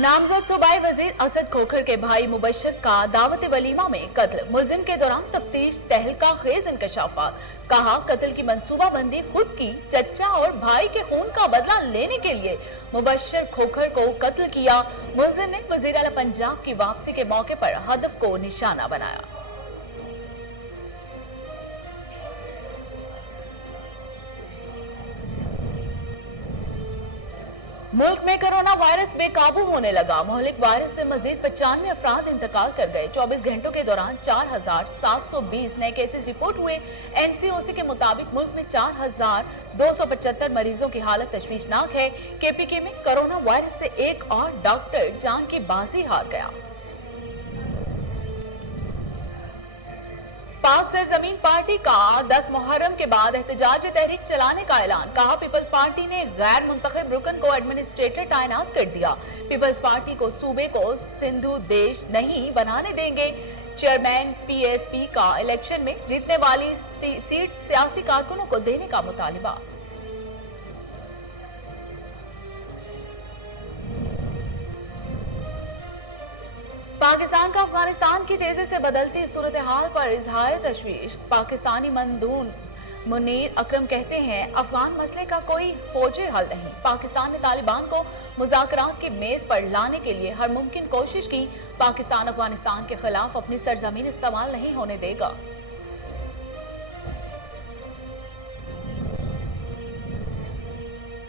नामजद सूबाई वजीर असद खोखर के भाई मुबशर का दावत वलीमा में कत्ल, मुलजिम के दौरान तफ्तीश तहलका खेज इंकशाफात। कहा कत्ल की मंसूबाबंदी खुद की चचा और भाई के खून का बदला लेने के लिए मुबशर खोखर को कत्ल किया। मुलजिम ने वजीर आला पंजाब की वापसी के मौके पर हदफ को निशाना बनाया। मुल्क में कोरोना वायरस बेकाबू होने लगा। मुहलिक वायरस से मजीद 95 अफराद इंतकाल कर गए। 24 घंटों के दौरान 4720 नए केसेस रिपोर्ट हुए। एनसीओसी के मुताबिक मुल्क में 4275 मरीजों की हालत तशवीशनाक है। केपीके में कोरोना वायरस से एक और डॉक्टर जान की बाजी हार गया। पाक सरजमीन पार्टी का 10 मुहर्रम के बाद एहतजाज तहरीक चलाने का ऐलान। कहा पीपल्स पार्टी ने गैर मुंतखब रुकन को एडमिनिस्ट्रेटर तैनात कर दिया। पीपल्स पार्टी को सूबे को सिंधु देश नहीं बनाने देंगे। चेयरमैन पीएसपी का इलेक्शन में जीतने वाली सीट सियासी कारकुनों को देने का मुतालिबा। पाकिस्तान का अफगानिस्तान की तेजी से बदलती सूरत हाल पर इजहार तशवीश। पाकिस्तानी मंदून मुनीर अकरम कहते हैं अफगान मसले का कोई फौजी हल नहीं। पाकिस्तान ने तालिबान को मुज़ाकरात की मेज पर लाने के लिए हर मुमकिन कोशिश की। पाकिस्तान अफगानिस्तान के खिलाफ अपनी सरजमीन इस्तेमाल नहीं होने देगा।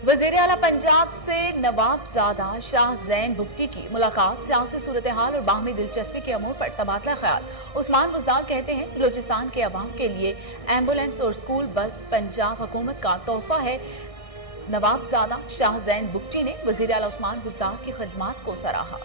वज़ीर आला पंजाब से नवाबजादा शाह ज़ैन भुट्टी की मुलाकात। सियासी सूरत हाल और बाहमी दिलचस्पी के अमूर पर तबादला ख्याल। उस्मान बुज़दार कहते हैं बलूचिस्तान के अवाम के लिए एम्बुलेंस और स्कूल बस पंजाब हुकूमत का तोहफा है। नवाबजादा शाह ज़ैन भुट्टी ने वज़ीर आला उस्मान बुज़दार की खिदमत को सराहा।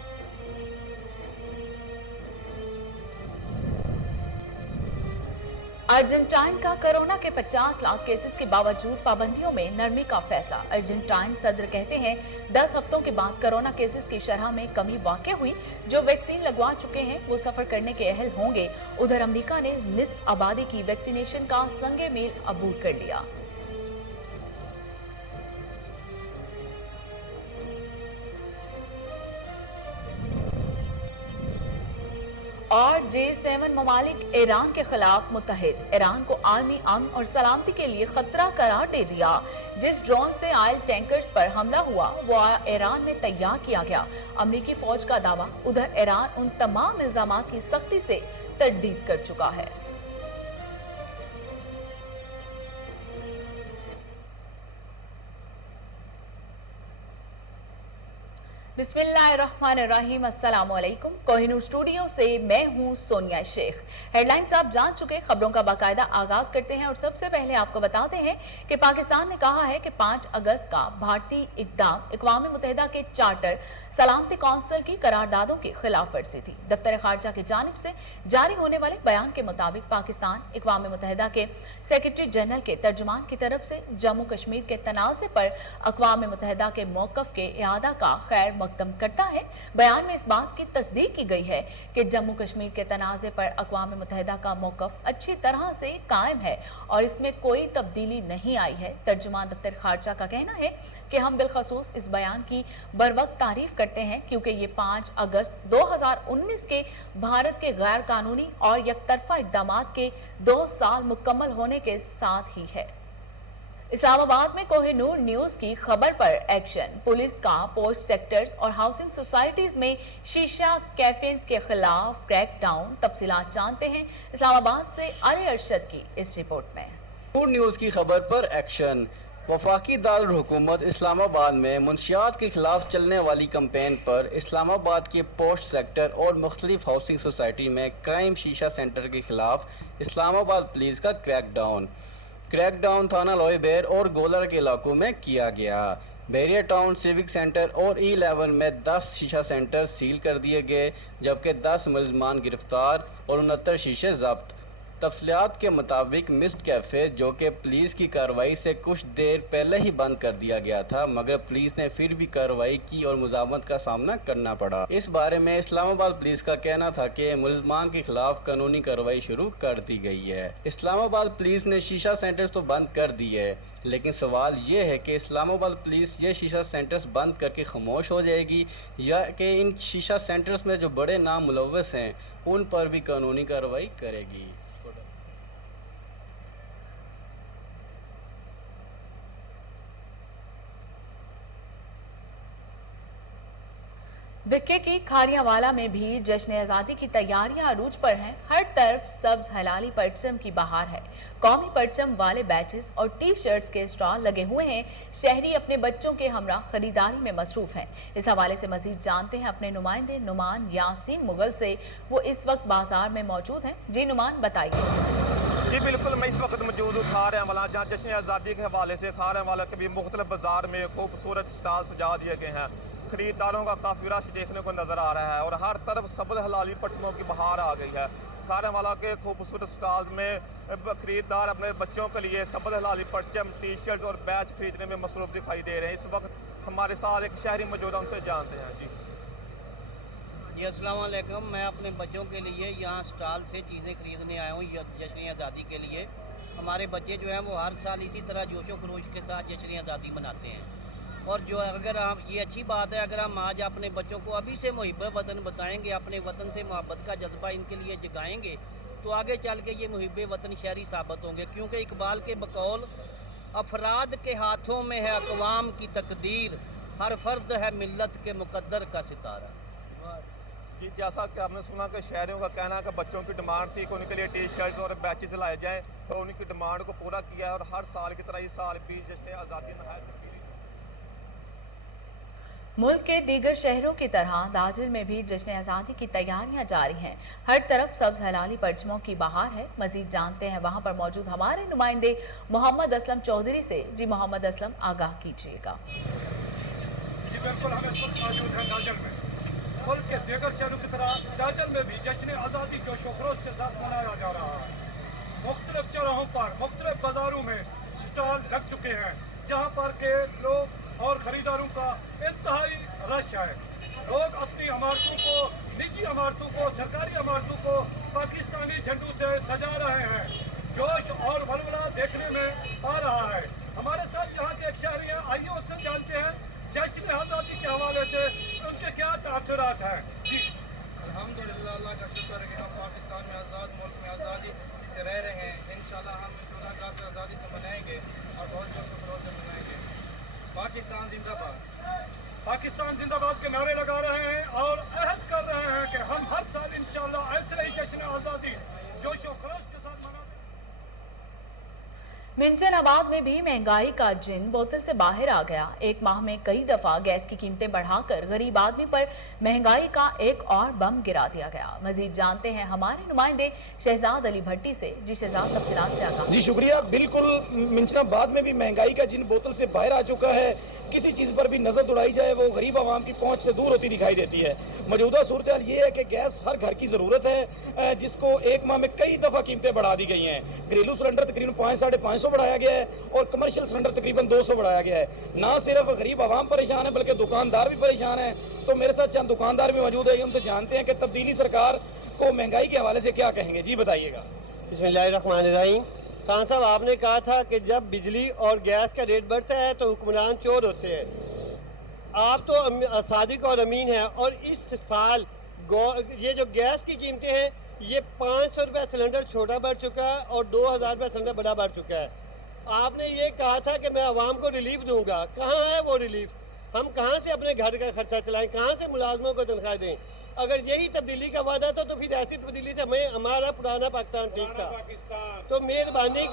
अर्जेंटाइन का कोरोना के 50 लाख केसेस के बावजूद पाबंदियों में नरमी का फैसला। अर्जेंटाइन सदर कहते हैं 10 हफ्तों के बाद कोरोना केसेस की शरह में कमी वाक़ई हुई। जो वैक्सीन लगवा चुके हैं वो सफर करने के अहल होंगे। उधर अमेरिका ने निस्फ आबादी की वैक्सीनेशन का संगे मील अबूर कर लिया। और G7 ममालिक ईरान के खिलाफ मुत्तहिद। ईरान को आलमी अमन और सलामती के लिए खतरा करार दे दिया। जिस ड्रोन से ऑयल टैंकर्स पर हमला हुआ वो ईरान में तैयार किया गया। अमेरिकी फौज का दावा। उधर ईरान उन तमाम इल्जामात की सख्ती से तरदीद कर चुका है। बिस्मिल्लाहिर्रहमानिर्रहीम। अस्सलाम वालेकुम। कोहिनूर स्टूडियो से मैं हूं सोनिया शेख। हेडलाइंस आप जान चुके, खबरों का बाकायदा आगाज करते हैं और सबसे पहले आपको बताते हैं कि पाकिस्तान ने कहा है कि 5 अगस्त का भारतीय इक़दाम अक़वाम मुत्तहिदा के चार्टर सलामती कौंसिल की करारदादों की खिलाफ वर्जी थी। दफ्तर खारजा की जानिब से जारी होने वाले बयान के मुताबिक पाकिस्तान अक़वाम मुत्तहिदा के सेक्रेटरी जनरल के तर्जुमान की तरफ से जम्मू कश्मीर के तनाज़े पर अक़वाम मुत्तहिदा के मौक़िफ़ के इआदा का खैर मकदम करता है। बयान में इस बात की तस्दीक की गई है कि जम्मू कश्मीर के तनाज़े पर अक़वाम मुत्तहिदा का मौक़िफ़ अच्छी तरह से कायम है और इसमें कोई तब्दीली नहीं आई है। तर्जुमान दफ्तर खारजा का कहना है कि हम बिलखसूस इस बयान की बरवक्त तारीफ करते हैं क्योंकि ये 5 अगस्त 2019 के भारत के गैर कानूनी और यकतरफा इक़दामात के 2 साल मुकम्मल होने के साथ ही है। इस्लामाबाद में कोहिनूर न्यूज की खबर पर एक्शन। पुलिस का पोस्ट सेक्टर्स और हाउसिंग सोसाइटीज में शीशा कैफेन्स के खिलाफ क्रैकडाउन। तफसीलात जानते हैं इस्लामाबाद से अली अरशद की इस रिपोर्ट में। कोहिनूर न्यूज की खबर पर एक्शन। वफाकी दारुल हुकूमत इस्लामाबाद में मुंशियात के खिलाफ चलने वाली कैंपेन पर इस्लामाबाद के पोस्ट सेक्टर और मुख्तलिफ हाउसिंग सोसाइटी में कायम शीशा सेंटर के खिलाफ इस्लामाबाद पुलिस का क्रैकडाउन थाना लोईबेर और गोलर के इलाकों में किया गया। बैरियर टाउन सिविक सेंटर और E11 में 10 शीशा सेंटर सील कर दिए गए जबकि 10 मुलजमान गिरफ्तार और 69 शीशे जब्त। تفصیلات کے مطابق مسٹ کیفے جو کہ پولیس کی کارروائی سے کچھ دیر پہلے ہی بند کر دیا گیا تھا، مگر پولیس نے پھر بھی کارروائی کی اور مزاحمت کا سامنا کرنا پڑا۔ اس بارے میں اسلام آباد پولیس کا کہنا تھا کہ ملزمان کے خلاف قانونی کارروائی شروع کر دی گئی ہے۔ اسلام آباد پولیس نے شیشہ سینٹرز تو بند کر دی ہے، لیکن سوال یہ ہے کہ اسلام آباد پولیس یہ شیشہ سینٹرز بند کر کے خاموش ہو جائے گی یا کہ ان شیشہ سینٹرز میں جو بڑے نام ملوث ہیں ان پر بھی قانونی کارروائی کرے گی۔ بکے کی کھاریاں والا میں بھی جشن آزادی کی تیاریاں عروج پر ہیں۔ ہر طرف سبز ہلالی پرچم کی بہار ہے۔ قومی پرچم والے بیچز اور ٹی شرٹس کے اسٹال لگے ہوئے ہیں۔ شہری اپنے بچوں کے ہمراہ خریداری میں مصروف ہیں۔ اس حوالے سے مزید جانتے ہیں اپنے نمائندے نعمان یاسین مغل سے، وہ اس وقت بازار میں موجود ہیں۔ جی نعمان، بتائیے۔ جی بالکل، میں اس وقت موجود ہوں کھارے والا، جہاں جشن آزادی کے حوالے سے کھارے والا کے بھی مختلف بازار میں خوبصورت اسٹال سجا دیے گئے ہیں۔ خریداروں کا کافی رش دیکھنے کو نظر آ رہا ہے اور ہر طرف سبز ہلالی پرچموں کی بہار آ گئی ہے۔ کھارے والا کے خوبصورت اسٹالز میں خریدار اپنے بچوں کے لیے سبز ہلالی پرچم، ٹی شرٹ اور بیچ خریدنے میں مصروف دکھائی دے رہے ہیں۔ اس وقت ہمارے ساتھ ایک شہری موجود ہے، ان سے جانتے ہیں۔ جی السلام علیکم، میں اپنے بچوں کے لیے یہاں اسٹال سے چیزیں خریدنے آیا ہوں جشن آزادی کے لیے۔ ہمارے بچے جو ہیں وہ ہر سال اسی طرح جوش و خروش کے ساتھ جشن آزادی مناتے ہیں، اور جو اگر ہم یہ اچھی بات ہے اگر ہم آج اپنے بچوں کو ابھی سے محب وطن بتائیں گے، اپنے وطن سے محبت کا جذبہ ان کے لیے جگائیں گے، تو آگے چل کے یہ محب وطن شہری ثابت ہوں گے، کیونکہ اقبال کے بقول افراد کے ہاتھوں میں ہے اقوام کی تقدیر، ہر فرد ہے ملت کے مقدر کا ستارہ۔ جی جیسا کہ آپ نے سنا کہ شہریوں کا کہنا ہے کہ بچوں کی ڈیمانڈ تھی کہ ان کے لیے ٹی شرٹ اور بیچز لائے جائیں، اور ان کی ڈیمانڈ کو پورا کیا ہے، اور ہر سال کی طرح اس سال بھی جشن آزادی نہایت ملک کے دیگر شہروں کی طرح داجل میں بھی جشن آزادی کی تیاریاں جاری ہیں۔ ہر طرف سبز ہلالی پرچموں کی بہار ہے۔ مزید جانتے ہیں وہاں پر موجود ہمارے نمائندے محمد اسلم چودھری سے۔ جی محمد اسلم، آگاہ کیجیے گا۔ جی بالکل، ہم اس وقت موجود ہیں داجل میں۔ ملک کے دیگر شہروں کی طرح داجل میں بھی جشن آزادی جوش و خروش کے ساتھ منایا جا رہا ہے۔ مختلف چوراہوں پر مختلف بازاروں میں سٹال لگ چکے ہیں، جہاں پر کے لوگ اور خریداروں کا انتہائی رش ہے۔ لوگ اپنی عمارتوں کو، نجی عمارتوں کو، سرکاری عمارتوں کو پاکستانی جھنڈوں سے سجا رہے ہیں۔ جوش اور ولولہ دیکھنے میں آ رہا ہے۔ ہمارے ساتھ یہاں کے ایک شہری ہیں، آئیے اس سے جانتے ہیں جشن آزادی کے حوالے سے ان کے کیا تاثرات ہیں۔ جی الحمدللہ، اللہ کا شکر ہے کہ ہم پاکستان میں آزاد ملک میں آزادی سے رہ رہے ہیں۔ انشاءاللہ ہم اس ملاقات سے آزادی سے منائیں گے اور بہت جوش و خروش سے منائیں گے۔ پاکستان زندہ باد، پاکستان زندہ باد کے نعرے لگا رہے ہیں اور عہد کر رہے ہیں کہ ہم ہر سال انشاءاللہ ایسے ہی جشن آزادی جوش و خروش کے ساتھ مناتے ہیں۔ منچن آباد میں بھی مہنگائی کا جن بوتل سے باہر آ گیا۔ ایک ماہ میں کئی دفعہ گیس کی قیمتیں بڑھا کر غریب آدمی پر مہنگائی کا ایک اور بم گرا دیا گیا۔ مزید جانتے ہیں ہمارے نمائندے شہزاد علی بھٹی سے۔ جی شہزاد، تفصیلات سے آگاہ۔ جی شکریہ۔ بالکل، منچن آباد میں بھی مہنگائی کا جن بوتل سے باہر آ چکا ہے۔ کسی چیز پر بھی نظر دوڑائی جائے وہ غریب عوام کی پہنچ سے دور ہوتی دکھائی دیتی ہے۔ موجودہ صورتحال یہ ہے کہ گیس ہر گھر کی ضرورت ہے، جس کو ایک ماہ میں کئی دفعہ قیمتیں بڑھا دی گئی ہیں۔ گھریلو سلنڈر تقریباً 500-550 بڑھایا گیا ہے اور کمرشل سلنڈر تقریباً 200 بڑھایا گیا ہے۔ نہ صرف غریب عوام پریشان ہے بلکہ دکاندار بھی پریشان ہیں۔ تو میرے ساتھ چند دکاندار بھی موجود ہیں، ہم سے جانتے ہیں کہ تبدیلی سرکار کو مہنگائی کے حوالے سے کیا کہیں گے۔ جی بتائیے گا۔ بسم اللہ الرحمن الرحیم۔ خان صاحب، آپ نے کہا تھا کہ جب بجلی اور گیس کا ریٹ بڑھتا ہے تو حکمران چور ہوتے ہیں۔ آپ تو صادق اور امین ہیں، اور اس سال یہ جو گیس کی قیمتیں ہیں یہ 500 روپے سلنڈر چھوٹا بڑھ چکا ہے اور 2000 روپے سلنڈر بڑا بڑھ چکا ہے۔ آپ نے یہ کہا تھا کہ میں عوام کو ریلیف دوں گا، کہاں ہے وہ ریلیف؟ ہم کہاں سے اپنے گھر کا خرچہ چلائیں، کہاں سے ملازموں کو تنخواہ دیں؟ اگر یہی تبدیلی کا وعدہ تھا تو پھر ایسی تبدیلی سے ہمارا پرانا پاکستان ٹھیک تھا۔ تو مہربانی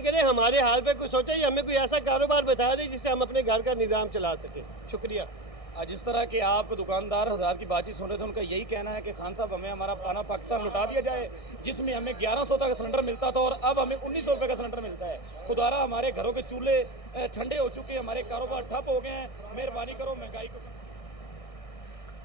کریں ہمارے حال پہ کچھ سوچیں، یا ہمیں کوئی ایسا کاروبار بتا دیں جس سے ہم اپنے گھر کا نظام چلا سکیں۔ شکریہ۔ جس طرح کہ آپ دکاندار حضرات کی بات چیت سن رہے تھے، ان کا یہی کہنا ہے کہ خان صاحب ہمیں ہمارا پرانا پاکستان لوٹا دیا جائے، جس میں ہمیں 1100 تک سلنڈر ملتا تھا اور اب ہمیں 1900 روپے کا سلنڈر ملتا ہے۔ خدارا ہمارے گھروں کے چولہے ٹھنڈے ہو چکے ہیں، ہمارے کاروبار ٹھپ ہو گئے ہیں، مہربانی کرو مہنگائی کو۔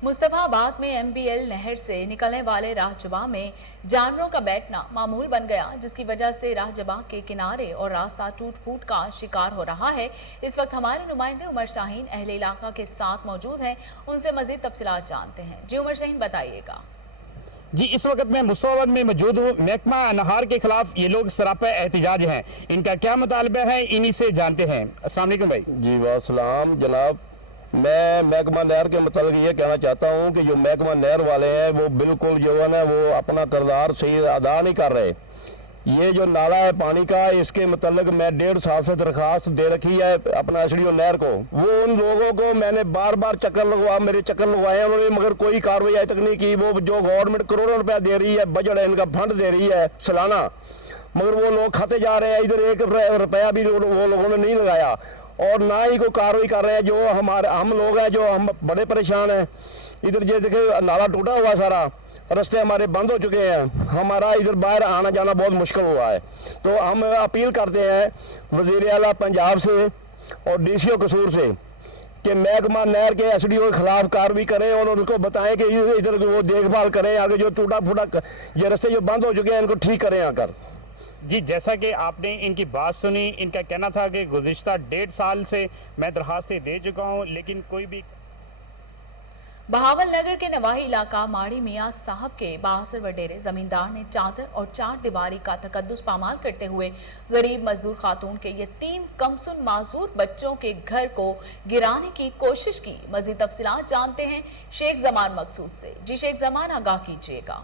मुस्तफाबाद में MBL नहर से निकलने वाले राहजबा में जानवरों का बैठना मामूल बन गया, जिसकी वजह से राहजबा के किनारे और रास्ता टूट फूट का शिकार हो रहा है। इस वक्त हमारे नुमाइंदे उमर शाहीन अहले इलाका के साथ मौजूद हैं, उनसे मजीद तफसीलात जानते हैं। जी उमर शाहीन, बताइएगा। जी, इस वक्त मैं मुस्तफाबाद में मौजूद हूँ। महकमा नहार के खिलाफ ये लोग सरापा एहतजाज हैं, इनका क्या मुतालबा है, इन्हीं से जानते हैं। अस्सलाम वालेकुम भाई। जी वासलाम जनाब, मैं महकमा नहर के मतलब ये कहना चाहता हूँ कि जो महकमा नहर वाले हैं वो बिल्कुल जो है ना वो अपना किरदार सही अदा नहीं कर रहे। ये जो नाला है पानी का, इसके मतलब मैं 1.5 साल से दरखास्त दे रखी है अपना SDO नहर को। वो उन लोगों को मैंने बार बार मेरे चक्कर लगवाए उन्होंने, मगर कोई कार्रवाई आज तक नहीं की। वो जो गवर्नमेंट करोड़ों रुपया दे रही है, बजट है इनका, फंड दे रही है सालाना, मगर वो लोग खाते जा रहे हैं। इधर 1 रुपया भी वो लोगों ने नहीं लगाया और ना ही कोई कार्रवाई कर रहे हैं। जो हम लोग हैं जो हम बड़े परेशान हैं। इधर जैसे कि नाला टूटा हुआ, सारा रास्ते हमारे बंद हो चुके हैं, हमारा इधर बाहर आना जाना बहुत मुश्किल हुआ है। तो हम अपील करते हैं वज़ीर आला पंजाब से और DCO कसूर से कि महकमा नहर के SDO के खिलाफ कार्रवाई करें और उनको बताएं कि इधर वो देखभाल करें, आगे जो टूटा फूटा ये रास्ते जो बंद हो चुके हैं इनको ठीक करें आकर। जी, जैसा कि आपने इनकी बात सुनी, इनका कहना था कि गुज़िश्ता 1.5 साल से मैं दरखास्तें दे चुका हूँ, लेकिन कोई भी। बहावल नगर के नवाही इलाका माड़ी मियाँ साहब के 62 वडेरे जमींदार ने चादर और 4 दीवारी का तकद्दुस पामाल करते हुए गरीब मजदूर खातून के यतीम कमसुन माजूर बच्चों के घर को गिराने की कोशिश की। मजीद तफसीलात जानते हैं शेख जमान मकसूद से। जी शेख जमान, आगाह कीजिएगा।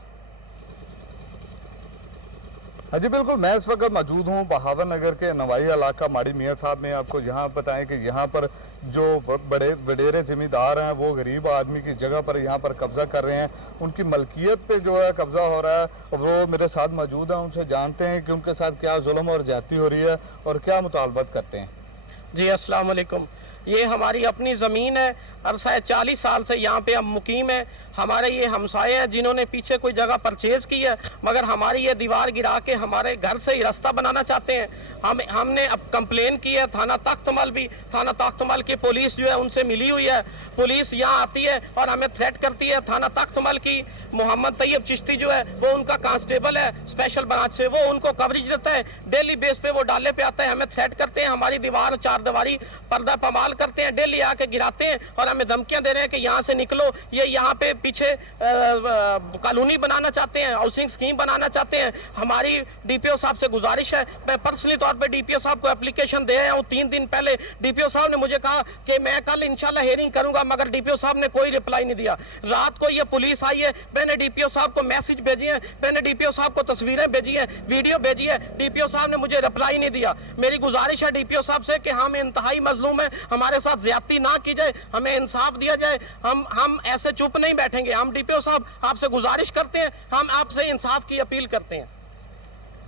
हाँ जी बिल्कुल, मैं इस वक्त मौजूद हूँ बहावल नगर के नवाई इलाका माड़ी मियाँ साहब में। आपको यहाँ बताएं कि यहाँ पर जो बड़े वडेरे ज़मींदार हैं वो गरीब आदमी की जगह पर यहाँ पर कब्ज़ा कर रहे हैं, उनकी मलकियत पे जो है कब्ज़ा हो रहा है। वो मेरे साथ मौजूद हैं, उनसे जानते हैं कि उनके साथ क्या जुल्म और ज़्यादती हो रही है और क्या मुतालबत करते हैं। जी अस्सलाम वालेकुम। ये हमारी अपनी ज़मीन है, अरसा 40 साल से यहाँ पे हम मुकीम हैं। हमारे ये हमसाए हैं जिन्होंने पीछे कोई जगह परचेज़ की है, मगर हमारी ये दीवार गिरा के हमारे घर से ही रास्ता बनाना चाहते हैं। हमने अब कंप्लेन की है थाना तख्तमल भी। थाना तख्तमल की पुलिस जो है उनसे मिली हुई है। पुलिस यहाँ आती है और हमें थ्रेट करती है। थाना तख्तमल की मोहम्मद तैयब चिश्ती जो है वो उनका कांस्टेबल है स्पेशल ब्रांच से, वो उनको कवरेज देता है, डेली बेस पे वो डाले पे आता है, हमें थ्रेट करते हैं, हमारी दीवार 4 दीवारी पर्दा पमाल करते हैं, डेली आके गिराते हैं और हमें धमकियां दे रहे हैं कि यहाँ से निकलो। ये यहाँ पे पीछे कॉलोनी बनाना चाहते हैं, हाउसिंग स्कीम बनाना चाहते हैं। हमारी DPO साहब से गुजारिश है, मैं पर्सनली तौर पे DPO साहब को एप्लीकेशन दे आया हूँ। 3 दिन पहले DPO साहब ने मुझे कहा कि मैं कल इंशाल्लाह हेयरिंग करूंगा, मगर DPO साहब ने कोई रिप्लाई नहीं दिया। रात को ये पुलिस आई है, मैंने DPO साहब को मैसेज भेजी है, मैंने DPO साहब को तस्वीरें भेजी है, वीडियो भेजी है, DPO साहब ने मुझे रिप्लाई नहीं दिया। मेरी गुजारिश है DPO साहब से कि हम इंतहाई मजलूम है, हमारे साथ ज्यादती ना की जाए, हमें इंसाफ दिया जाए। हम ऐसे चुप नहीं बैठेंगे। हम DPO साहब आपसे गुजारिश करते हैं, हम आपसे इंसाफ की अपील करते हैं।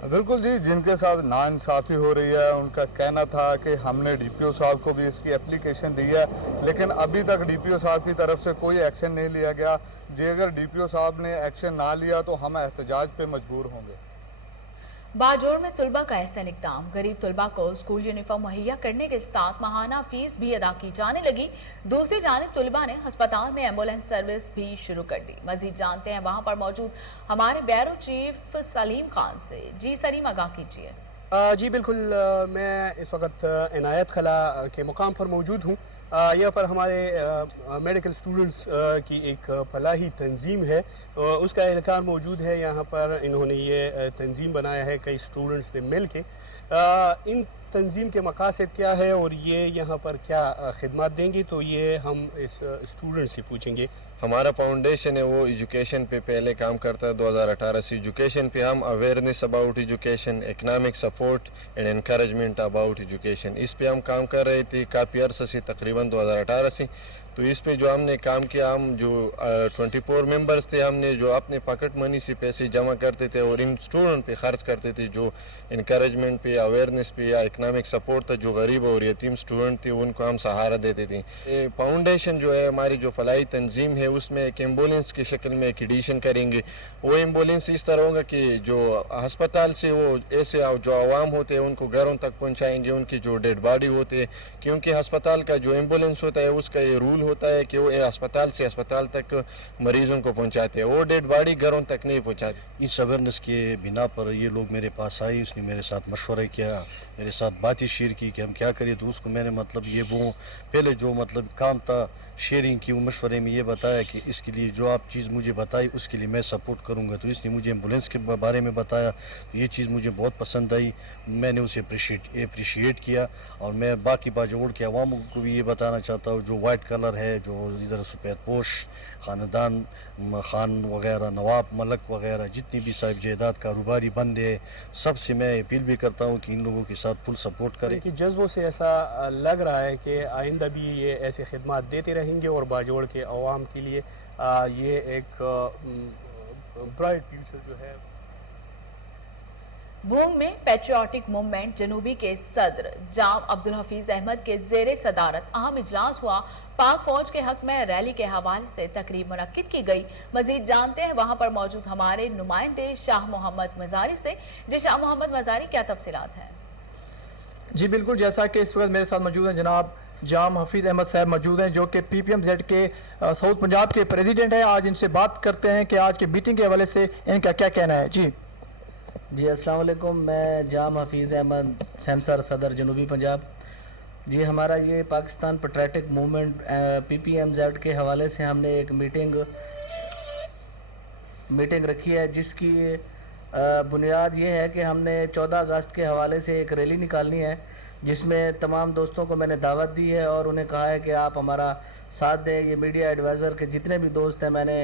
बिल्कुल जी, जिनके साथ नाइंसाफ़ी हो रही है उनका कहना था कि हमने DPO साहब को भी इसकी एप्लीकेशन दी है, लेकिन अभी तक DPO साहब की तरफ से कोई एक्शन नहीं लिया गया। जी अगर DPO साहब ने एक्शन ना लिया तो हम एहतजाज पे मजबूर होंगे। बाजोड़ में तुलबा का एहसन इक़दाम, गरीब तुलबा को स्कूल यूनिफॉर्म मुहैया करने के साथ माहाना फीस भी अदा की जाने लगी। दूसरी जानिब तुलबा ने अस्पताल में एम्बुलेंस सर्विस भी शुरू कर दी। मजीद जानते हैं वहां पर मौजूद हमारे ब्यूरो चीफ सलीम खान से। जी सलीम, आगाह कीजिए। जी बिल्कुल, मैं इस वक्त इनायत खला के मुकाम पर मौजूद हूँ। यहाँ पर हमारे मेडिकल स्टूडेंट्स की एक फलाही तंजीम है, उसका एहलकार मौजूद है यहाँ पर। इन्होंने ये तंजीम बनाया है कई स्टूडेंट्स ने मिल के। इन तंजीम के मकासद क्या है और ये यहाँ पर क्या खिदमत देंगे, तो ये हम इस स्टूडेंट से पूछेंगे। हमारा फाउंडेशन है वो एजुकेशन पे पहले काम करता है। 2018 से एजुकेशन पे हम awareness about education, economic support and encouragement about education, इस पे हम काम कर रहे थे काफ़ी अर्सा से, तकरीबन 2018 से। तो इस पे जो हमने काम किया, हम जो 24 मेंबर्स थे, हमने जो अपने पॉकेट मनी से पैसे जमा करते थे और इन स्टूडेंट पे खर्च करते थे, जो इनकरेजमेंट पे, अवेयरनेस पे या इकनॉमिक सपोर्ट था, जो गरीब और यतीम स्टूडेंट थे उनको हम सहारा देते थे। फाउंडेशन जो है हमारी जो फलाई तंजीम है उसमें एक एम्बुलेंस की शक्ल में एक एडिशन करेंगे। वो एम्बुलेंस इस तरह होगा कि जो हस्पताल से वो ऐसे जो आवाम होते हैं उनको घरों तक पहुंचाएंगे, उनकी जो डेड बॉडी होते हैं, क्योंकि हस्पताल का जो एम्बुलेंस होता है उसका ये रूल होता है कि वो अस्पताल से अस्पताल तक मरीजों को पहुंचाते हैं, वो डेड बॉडी घरों तक नहीं पहुंचाते। इस अवेयरनेस के बिना पर ये लोग मेरे पास आए, उसने मेरे साथ मशवरा किया, मेरे साथ बातें शेयर की कि हम क्या करें। तो उसको मैंने मतलब ये वो पहले जो मतलब काम था शेयरिंग की, वो मशवरे में ये बताया कि इसके लिए जो आप चीज़ मुझे बताई उसके लिए मैं सपोर्ट करूंगा। तो इसने मुझे एम्बुलेंस के बारे में बताया, तो ये चीज़ मुझे बहुत पसंद आई, मैंने उसे अप्रिशिएट किया। और मैं बाकी बाजोड़ के अवाम को भी ये बताना चाहता हूँ, जो वाइट कलर है, जो इधर सफ़ेद पोश ख़ानदान खान वगैरह, नवाब मलक वगैरह, जितनी भी साहिब जायदाद कारोबारी बंदे हैं, सबसे मैं अपील भी करता हूँ कि इन लोगों के साथ फुल सपोर्ट करें। कि जज्बों से ऐसा लग रहा है कि आइंदा भी ये ऐसे खिदमत देते रहेंगे और बाजोड़ के अवाम के लिए ये एक ब्राइट फ्यूचर जो है। भूंग में पेट्रियाटिक मूवमेंट जनूबी के सदर जाम अब्दुल हफीज अहमद के जेरे सदारत अहम इजलास हुआ। पाक फौज के हक में रैली के हवाले से तकरीब मुनक्किद की गई। मजीद जानते हैं वहां पर मौजूद हमारे नुमाइंदे शाह मोहम्मद मजारी से। जी शाह मोहम्मद मजारी, क्या तफसीलात हैं? जी बिल्कुल, जैसा कि इस वक्त मेरे साथ मौजूद हैं जनाब जाम हफीज़ अहमद साहब मौजूद हैं, जो कि PPMZ के साउथ पंजाब के प्रेसिडेंट हैं। आज इनसे बात करते हैं कि आज की मीटिंग के हवाले से इनका क्या कहना है। जी अस्सलाम वालेकुम, मैं जाम हफीज़ अहमद सेंसर सदर जनूबी पंजाब। जी हमारा ये पाकिस्तान पेट्रियाटिक मूवमेंट PPMZ के हवाले से हमने एक मीटिंग रखी है, जिसकी बुनियाद ये है कि हमने 14 अगस्त के हवाले से एक रैली निकालनी है, जिसमें तमाम दोस्तों को मैंने दावत दी है और उन्हें कहा है कि आप हमारा साथ दें। ये मीडिया एडवाइज़र के जितने भी दोस्त हैं मैंने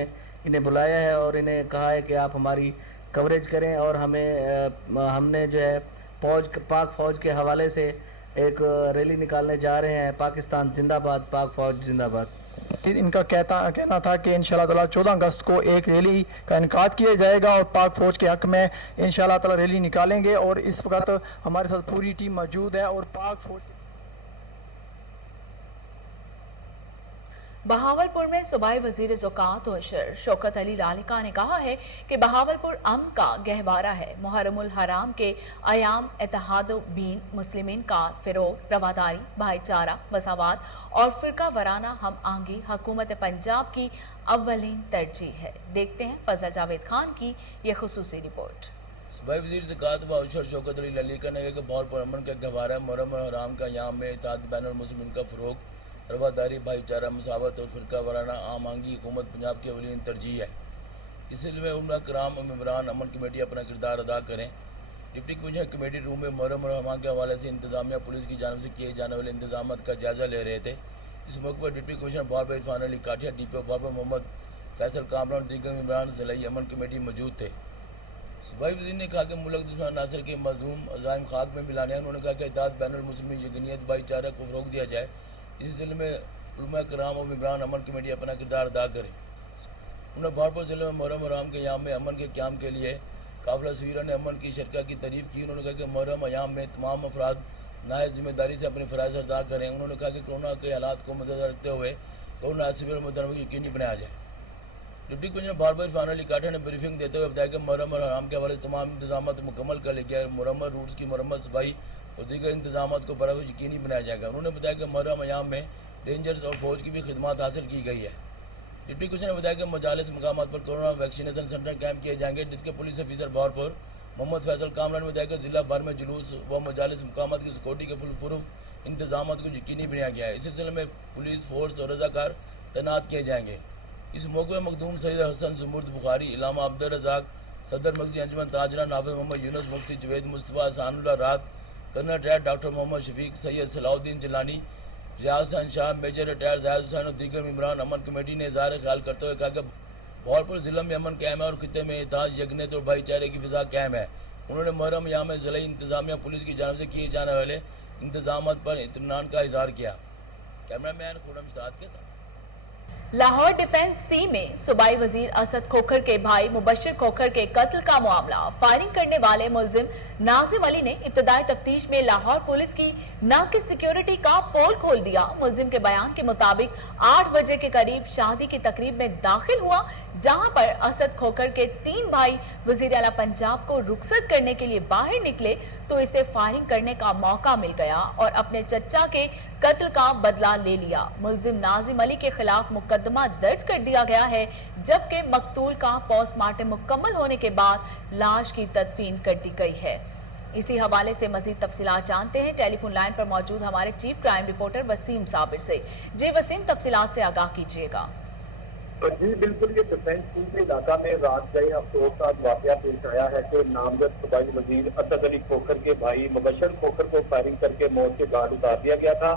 इन्हें बुलाया है और इन्हें कहा है कि आप हमारी कवरेज करें। और हमने जो है पाक फ़ौज के हवाले से एक रैली निकालने जा रहे हैं। पाकिस्तान जिंदाबाद, पाक फ़ौज जिंदाबाद। इनका कहना था कि इंशाल्लाह ताला 14 अगस्त को एक रैली का इनकाद किया जाएगा और पाक फ़ौज के हक में इंशाल्लाह ताला रैली निकालेंगे। और इस वक्त हमारे साथ पूरी टीम मौजूद है और पाक फ़ौज बहावलपुर में सूबाई वजीर ज़कात और उशर शौकत अली लालिका ने कहा है कि बहावलपुर अमन का गहवारा है। मुहर्रमुल हराम के अयाम इत्तेहाद बीन मुस्लिमीन का फ़िरोग, रवादारी, भाईचारा, मसावात और फ़िरका वराना हम आहंगी हुकूमत पंजाब की अव्वलीन तरजीह है। देखते हैं फजल जावेद खान की यह खुसूसी रिपोर्ट। सूबाई वजीर ज़कात व उशर शौकत अली लालिका ने कहा कि बहावलपुर अमन का गहवारा है। मुहर्रमुल हराम का अयाम में इत्तेहाद बैनुल मुस्लिमीन का फ़िरोग, रवादारी, भाईचारा, मसावत और फ़िरका वराना आम आहंगी हुकूमत पंजाब की अवलीन तरजीह है। इस सिलसिले में उम्रा कराम और मेम्बरान अमन कमेटी अपना किरदार अदा करें। डिप्टी कमिश्नर कमेटी रूम में मुहर्रम और हराम के हवाले से इंतजामिया पुलिस की जानिब से किए जाने वाले इंतजाम का जायज़ा ले रहे थे। इस मौके पर डिप्टी कमिश्नर बहावलपुर इरफान अली काठिया, DPO बहावलपुर मोहम्मद फैसल कामरान और दीगर मेम्बरान ज़िलाई अमन कमेटी मौजूद थे। सूबाई वज़ीर ने कहा कि मुल्क दुश्मन नासिर के मज़लूम अज़ाइम खाक में मिलाने हैं। उन्होंने कहा कि इत्तेहाद बैनुल मुस्लिमीन यकीनियत भाईचारा को फ़रोग़ दिया जाए। इसी सिलसिले में उलमा कराम और मेम्बरान अमन कमेटी अपना किरदार अदा करें। उन्होंने बहावलपुर ज़िले में मुहर्रम अयाम के याम में अमन के क़याम के लिए काफ़िला सवीरा ने अमन की शरकत की तारीफ़ की। उन्होंने कहा कि मुहर्रम अयाम में तमाम अफराद नायत ज़िम्मेदारी से अपनी फ़राइज़ अदा करें। उन्होंने कहा कि कोरोना के हालात को मद्देनज़र रखते हुए कोरोना नासिर मुतनव्वि यकीनी बनाया जाए। डिप्टी कमिश्नर बहावलपुर इरफान अली काठिया ने ब्रीफिंग देते हुए बताया कि मुहर्रम और हराम के हवाले से तमाम इंतजाम मुकम्मल कर लिए गए। मुरम्मत रूट्स की मरम्मत, सफाई और दीगर इंतजाम को बराबर यकीनी बनाया जाएगा। उन्होंने बताया कि मुहर्रम अयाम में रेंजर्स और फौज की भी खिदमत हासिल की गई है। डिप्टी कमिश्नर ने बताया कि मजालिस मकामात पर कोरोना वैक्सीनेशन सेंटर कैंप किए जाएंगे, जिसके पुलिस ऑफिसर बहावलपुर मोहम्मद फैसल कामरान ने बताया कि जिला भर में जुलूस व मजालिस मकामात की सिक्योरिटी के पुरअमन इंतजाम को यकीनी बनाया गया है। इस सिलसिले में पुलिस फोर्स और रजाकार तैनात किए जाएंगे। इस मौके में मखदूम सईद हसन, जुमुर्द बुखारी, इलामा अब्दुल रज़ाक, सदर मर्कज़ी अंजुमन ताजरा नाफिज़ मोहम्मद यूनुस, मुफ्ती जवेद मुस्तफ़ा, सानुल्लाह रात, colonel retired doctor Mohammad Shafiq, Syed Salahuddin Jilani, Riyasat Shah, major retired Zahid Hussain और दीगर मेम्बरान अमन कमेटी ने इज़हार ख्याल करते हुए कहा कि बहावलपुर ज़िले में अमन कायम है और खित्ते में इत्तेहाद, यकनीत और भाईचारे की फ़िज़ा कायम है। उन्होंने मुहर्रम अयाम में ज़िला इंतजामिया पुलिस की जानिब से किए जाने वाले इंतजाम पर इत्मीनान का इज़हार किया। कैमरा मैन खुर्रम इश्तिहाद के साथ। लाहौर डिफेंस सी में सूबाई वजीर असद खोखर के भाई मुबशर खोखर के कत्ल का मामला। फायरिंग करने वाले मुलजिम नाजिम अली ने इब्तदाई तफ्तीश में लाहौर पुलिस की नाकिस सिक्योरिटी का पोल खोल दिया। मुलजिम के बयान के मुताबिक 8 बजे के करीब शादी की तकरीब में दाखिल हुआ, जहां पर असद खोखर के 3 भाई वजीर आला पंजाब को रुखसत करने के लिए बाहर निकले तो इसे फायरिंग करने का मौका मिल गया और अपने चचा के कत्ल का बदला ले लिया। मुलजिम नाजिम अली के खिलाफ मुकदमा दर्ज कर दिया गया है, जबकि मकतूल का पोस्टमार्टम मुकम्मल होने के बाद लाश की तदफीन कर दी गई है। इसी हवाले से मजीद तफसीलात जानते हैं टेलीफोन लाइन पर मौजूद हमारे chief crime reporter Waseem Sabir से। जी वसीम, तफसीलात से आगाह कीजिएगा। जी बिल्कुल, ये डिफेंस के इलाका में रात गए अफसोसनाक वाकया पेश आया है कि नामजद सूबाई वजीर असद अली खोखर के भाई मुबशर खोखर को फायरिंग करके मौत के घाट उतार दिया गया था,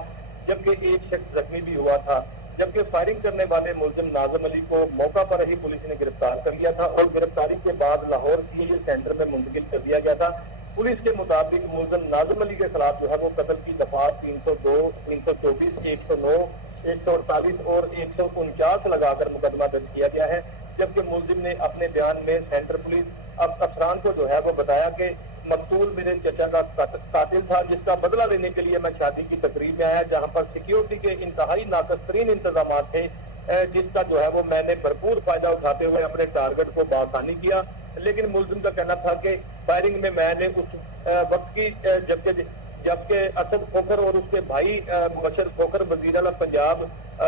जबकि एक शख्स जख्मी भी हुआ था। जबकि फायरिंग करने वाले मुलजिम नाजिम अली को मौका पर ही पुलिस ने गिरफ्तार कर लिया था और गिरफ्तारी के बाद लाहौर सीए सेंटर में मुंतकिल कर दिया गया था। पुलिस के मुताबिक मुलजिम नाजिम अली के खिलाफ जो है वो कत्ल की दफात 302, 324, 109, 148 और 149 लगाकर मुकदमा दर्ज किया गया है। जबकि मुलजिम ने अपने बयान में सेंटर पुलिस अफसरान को जो है वो बताया कि मकतूल मेरे चचा का कातिल था, जिसका बदला लेने के लिए मैं शादी की तकरीब में आया, जहां पर सिक्योरिटी के इंतहाई नाकसतरीन इंतजाम थे, जिसका जो है वो मैंने भरपूर फायदा उठाते हुए अपने टारगेट को बासानी किया। लेकिन मुलजिम का कहना था कि फायरिंग में मैंने उस वक्त की जबकि असद खोखर और उसके भाई मुबशर खोखर वजीर आला पंजाब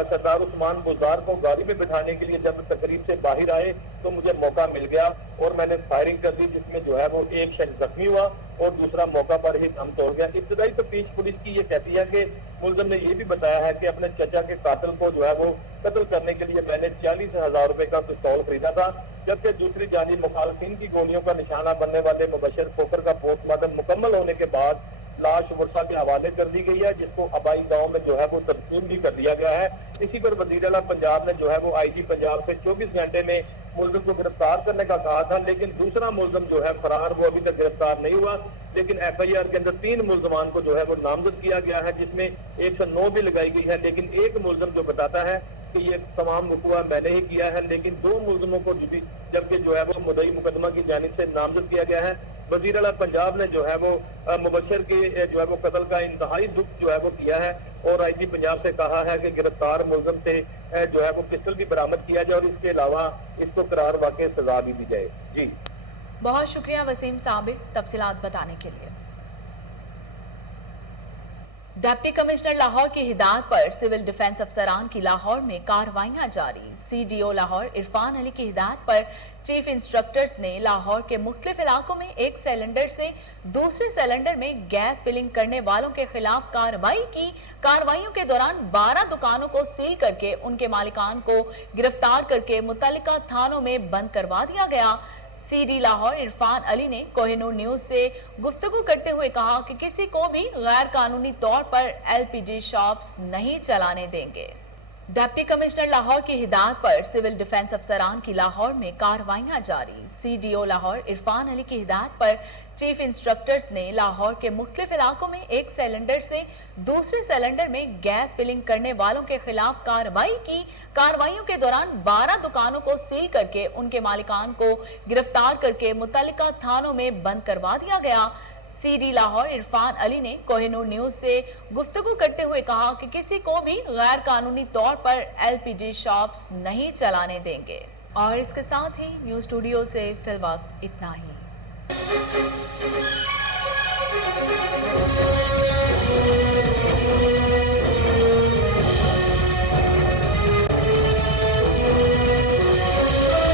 सरदार उस्मान बुज़दार को गाड़ी में बिठाने के लिए जब तकरीब से बाहर आए तो मुझे मौका मिल गया और मैंने फायरिंग कर दी, जिसमें जो है वो एक शख्स जख्मी हुआ और दूसरा मौका पर ही दम तोड़ गया। इब्तदाई तफ्तीश पुलिस की ये कहती है कि मुलजिम ने ये भी बताया है कि अपने चचा के कातिल को जो है वो कत्ल करने के लिए मैंने 40,000 रुपए का पिस्तौल खरीदा था। जबकि दूसरी जानिब मुखालफिन की गोलियों का निशाना बनने वाले मुबशर खोखर का पोस्टमार्टम मुकम्मल होने के बाद लाश वर्षा के हवाले कर दी गई है, जिसको अबाई गांव में जो है वो तस्लीम भी कर दिया गया है। इसी पर वजीर आला पंजाब ने जो है वो आईजी पंजाब से 24 घंटे में मुलजिम को गिरफ्तार करने का कहा था, लेकिन दूसरा मुलजिम जो है फरार, वो अभी तक गिरफ्तार नहीं हुआ। लेकिन FIR के अंदर 3 मुलजमान को जो है वो नामजद किया गया है, जिसमें 109 भी लगाई गई है। लेकिन एक मुलजिम जो बताता है कि ये तमाम वक़ुआ मैंने ही किया है, लेकिन 2 मुलजिमों को जबकि जो है वो मुद्दई मुकदमा की जानिब से नामजद किया गया है। वजीर आला पंजाब ने जो है वो मुबशर के जो है वो कत्ल का इंतहाई दुख जो है वो किया है और आईजी पंजाब से कहा है कि गिरफ्तार मुलजिम से जो है वो पिस्टल भी बरामद किया जाए और इसके अलावा इसको करार वाक़ई सजा भी दी जाए। जी बहुत शुक्रिया वसीम साबिर तफसीलात बताने के लिए। डिप्टी कमिश्नर लाहौर की हिदायत पर सिविल डिफेंस अफसरान की लाहौर में कार्रवाइयां जारी। CDO लाहौर इरफान अली की हिदायत पर चीफ इंस्ट्रक्टर्स ने लाहौर के मुख्तलिफ इलाकों में एक सिलेंडर से दूसरे सिलेंडर में गैस फिलिंग करने वालों के खिलाफ कार्रवाई की। कार्रवाइयों के दौरान 12 दुकानों को सील करके उनके मालिकान को गिरफ्तार करके मुतल्लिका थानों में बंद करवा दिया गया। CD लाहौर इरफान अली ने कोहिनूर न्यूज से गुफ्तगू करते हुए कहा कि किसी को भी गैर कानूनी तौर पर LPG शॉप्स नहीं चलाने देंगे। डिप्टी कमिश्नर लाहौर की हिदायत पर सिविल डिफेंस अफसरान की लाहौर में कार्रवाइयां जारी। CDO लाहौर इरफान अली की हिदायत पर चीफ इंस्ट्रक्टर्स ने लाहौर के मुख्तलिफ इलाकों में एक सिलेंडर से दूसरे सिलेंडर में गैस फिलिंग करने वालों के खिलाफ कार्रवाई की। कार्रवाइयों के दौरान 12 दुकानों को सील करके उनके मालिकान को गिरफ्तार करके मुतल्लिका थानों में बंद करवा दिया गया। CD लाहौर इरफान अली ने कोहिनूर न्यूज से गुफ्तगू करते हुए कहा कि किसी को भी गैर कानूनी तौर पर LPG शॉप्स नहीं चलाने देंगे। और इसके साथ ही न्यूज स्टूडियो से फिलहाल इतना ही।